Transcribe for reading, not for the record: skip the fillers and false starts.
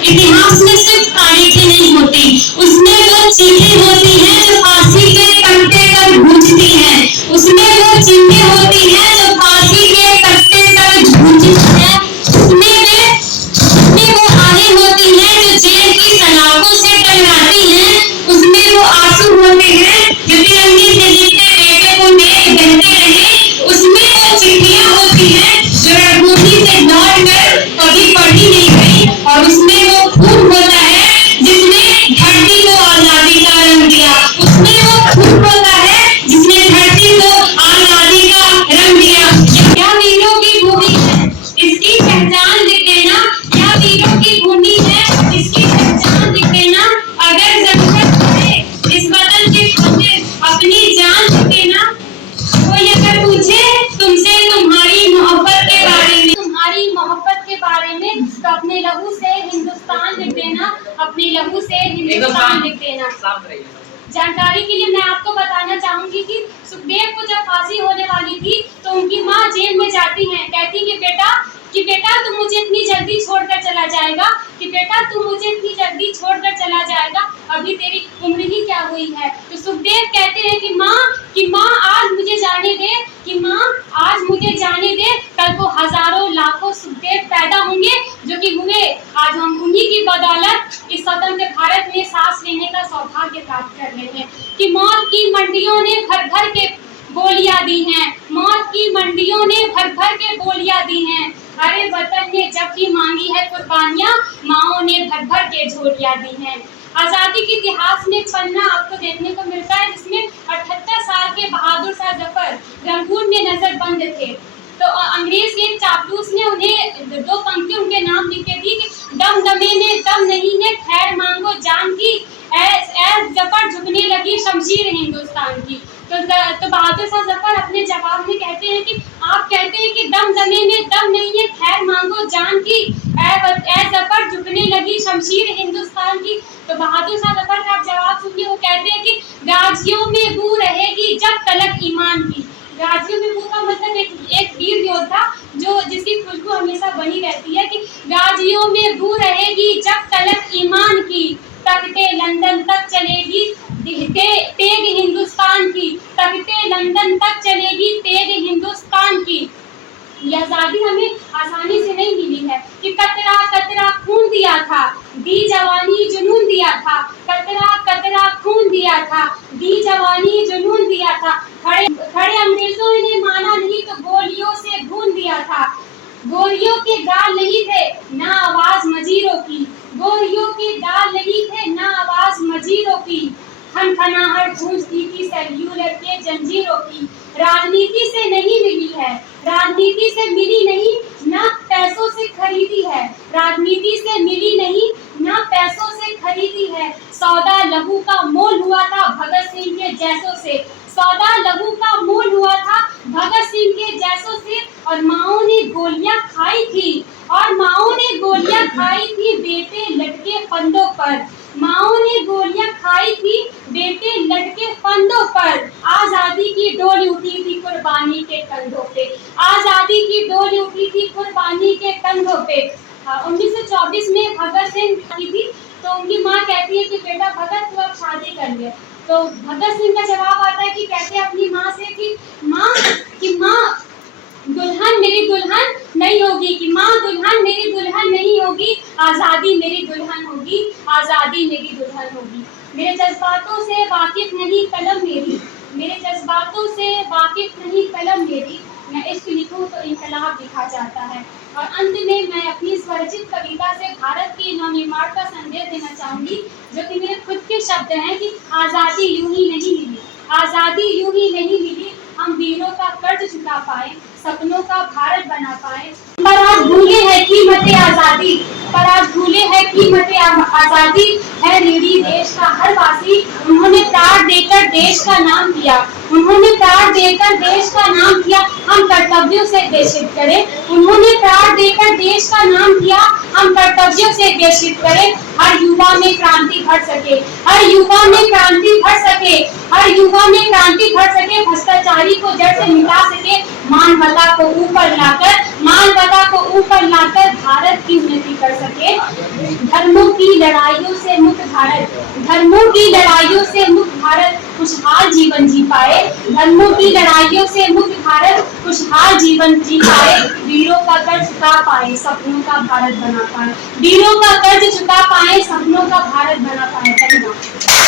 इतिहास में सिर्फ तारीखें नहीं होती, उसमें वो चीजें होती हैं जो फांसी के कट्टे तक गूंजती हैं, उसमें वो चीजें होती हैं जो फांसी के कट्टे तक गूंजती हैं, उसमें वो आहें होती हैं जो जेल की सलाखों से टकराती हैं, उसमें वो आंसू होते हैं जो तिरंगे से लिपटे बेटे को ले बहते रहे, उसमें वो चिट्ठियां होती हैं जो रणभूमि से लौट कर कभी पढ़ी नहीं गई, और उसमें वो खून होता है जिसने धरती को आजादी का रंग दिया, उसमें वो खून होता है जिसने धरती को आजादी का रंग दिया। क्या वीरों की भूमि है, इसकी पहचान लिख देना, क्या वीरों की भूमि है, इसकी पहचान लिख देना, अगर जरूरत पड़े इस वतन के खातिर अपनी जान लिख देना। कोई अगर पूछे तुमसे तुम्हारी मोहब्बत के बारे में तो अपने लहू से हिंदुस्तान लिख देना, अपने लहू से हिंदुस्तान लिख देना। जानकारी के लिए मैं आपको बताना चाहूंगी कि सुखदेव को जब फांसी होने वाली थी तो उनकी माँ जेल में जाती हैं, कहती कि बेटा तू मुझे इतनी जल्दी छोड़कर चला जाएगा, कि बेटा तू मुझे इतनी जल्दी छोड़कर चला जाएगा, अभी तेरी उम्र ही क्या हुई है। तो सुखदेव कहते हैं कि माँ आज मुझे जाने दे, कि माँ आज मुझे जाने दे, कल को हजारों लाखों सुखदेव पैदा होंगे जो कि हुए, आज हम उन्हीं की बदौलत इस स्वतंत्र भारत में सांस लेने का सौभाग्य प्राप्त कर रहे हैं। कि मौत की मंडियों ने भर भर के गोलियां दी हैं, मौत की मंडियों ने भर भर के गोलियां दी हैं, अरे वतन ने जब भी मांगी है कुर्बानियां, माओ ने भर भर के झोलियां दी हैं। आजादी के इतिहास में एक पन्ना आपको देखने को मिलता है जिसमें 78 साल के बहादुर शाह जफर रंगून में नजरबंद थे, तो अंग्रेज के चापलूस ने उन्हें 2 पंक्ति उनके नाम लिख के दी कि दम दमे में दम नहीं है, खैर मांगो जान की, ऐ जफर झुकने लगी शमशीर हिंदुस्तान की। तो बहादुर शाह जफर अपने जवाब में कहते हैं कि आप कहते हैं कि दम दमे में दम नहीं है, खैर मांगो जान की, ऐ जफर झुकने लगी शमशीर हिंदुस्तान की। तो बहादुर शाह जफर का आप जवाब सुनिए, वो कहते हैं कि गाजियों में बू रहेगी जब तलक ईमान की। गाजियों में बू का मतलब एक वीर योद्धा जो जिसकी खुशबू हमेशा बनी रहती है, कि गाजियों में बू रहेगी जब तलक ईमान की, तख्ते लंदन तक चलेगी तेग हिंदुस्तान की, तख्ते लंदन तक चलेगी तेग हिंदुस्तान की। ये आजादी हमें आसानी से नहीं मिली है, कि कतरा कतरा खून दिया था, दी जवानी जुनून दिया था, कतरा कतरा खून दिया था, दी जवानी जुनून दिया था, खड़े अंग्रेजों ने माना नहीं तो गोलियों से भून दिया था, गोलियों के गाल नहीं थे ना आवाज मजीरों की, गोलियों के गाल नहीं थे ना आवाज मजीरों की, खनखनाहट गूंजती थी सेल्यूलर के जंजीरों की। राजनीति से नहीं मिली है, राजनीति से मिली नहीं ना पैसों से खरीदी है, राजनीति से मिली नहीं ना पैसों से खरीदी है, सौदा लहू का मोल हुआ था भगत सिंह के जैसों से, सौदा लहू का मोल हुआ था भगत सिंह के जैसों से, और माओ ने गोलियां खाई थी, और माओ ने गोलियां खाई थी बेटे लटके फंदों पर, माओ ने गोलियां खाई थी बेटे लटके फंदों पर। आजादी की डोली उठी थी कुर्बानी के कंधों पे, आजादी की डोली उठी थी कुर्बानी के कंधों पे। 1924 में भगत सिंह की थी, तो उनकी माँ कहती है कि बेटा भगत तू अब शादी कर ले, तो भगत सिंह का जवाब आता है कि कहते अपनी माँ से कि माँ दुल्हन मेरी दुल्हन नहीं होगी, कि माँ दुल्हन मेरी दुल्हन नहीं होगी, आजादी मेरी दुल्हन होगी, आजादी मेरी दुल्हन होगी। मेरे जज्बातों से वाकिफ नहीं कलम मेरी, मेरे जज्बातों से वाकिफ नहीं कलम मेरी, मैं इश्क लिखूं तो इनकलाब लिखा जाता है। और अंत में मैं अपनी स्वरचित कविता से भारत के नवनिर्माण का संदेश देना चाहूंगी, जो कि मेरे खुद के शब्द हैं कि आज़ादी यूं ही नहीं मिली, आज़ादी यूं ही नहीं मिली, हम वीरों का कर्ज चुका पाए, सपनों का भारत बना पाए। पर आज भूले हैं कीमत आज़ादी, पर आज भूले हैं कीमत आज़ादी, है ऋणी देश का हर वासी। उन्होंने प्राण देकर देश का नाम किया, उन्होंने प्राण देकर देश का नाम किया, हम कर्तव्यों से देशित करें। उन्होंने प्राण देकर देश का नाम किया, हम कर्तव्यों से देशित करें। हर युवा में क्रांति भर सके, हर युवा में क्रांति भर सके, हर युवा में क्रांति भर सके, भ्रष्टाचारी को जड़ से मिटा सके, मानवता को ऊपर लाकर, मानवता को ऊपर लाकर भारत की उन्नति कर सके। धर्मों की लड़ाइयों से मुक्त भारत, धर्मों की लड़ाइयों से मुक्त भारत खुशहाल जीवन जी पाए। धर्मों की लड़ाइयों से मुक्त भारत खुशहाल जीवन जी पाए। वीरों का कर्ज चुका पाए, सपनों का भारत बना पाए। वीरों का कर्ज चुका पाए, सपनों का भारत बना पाए। धन्यवाद।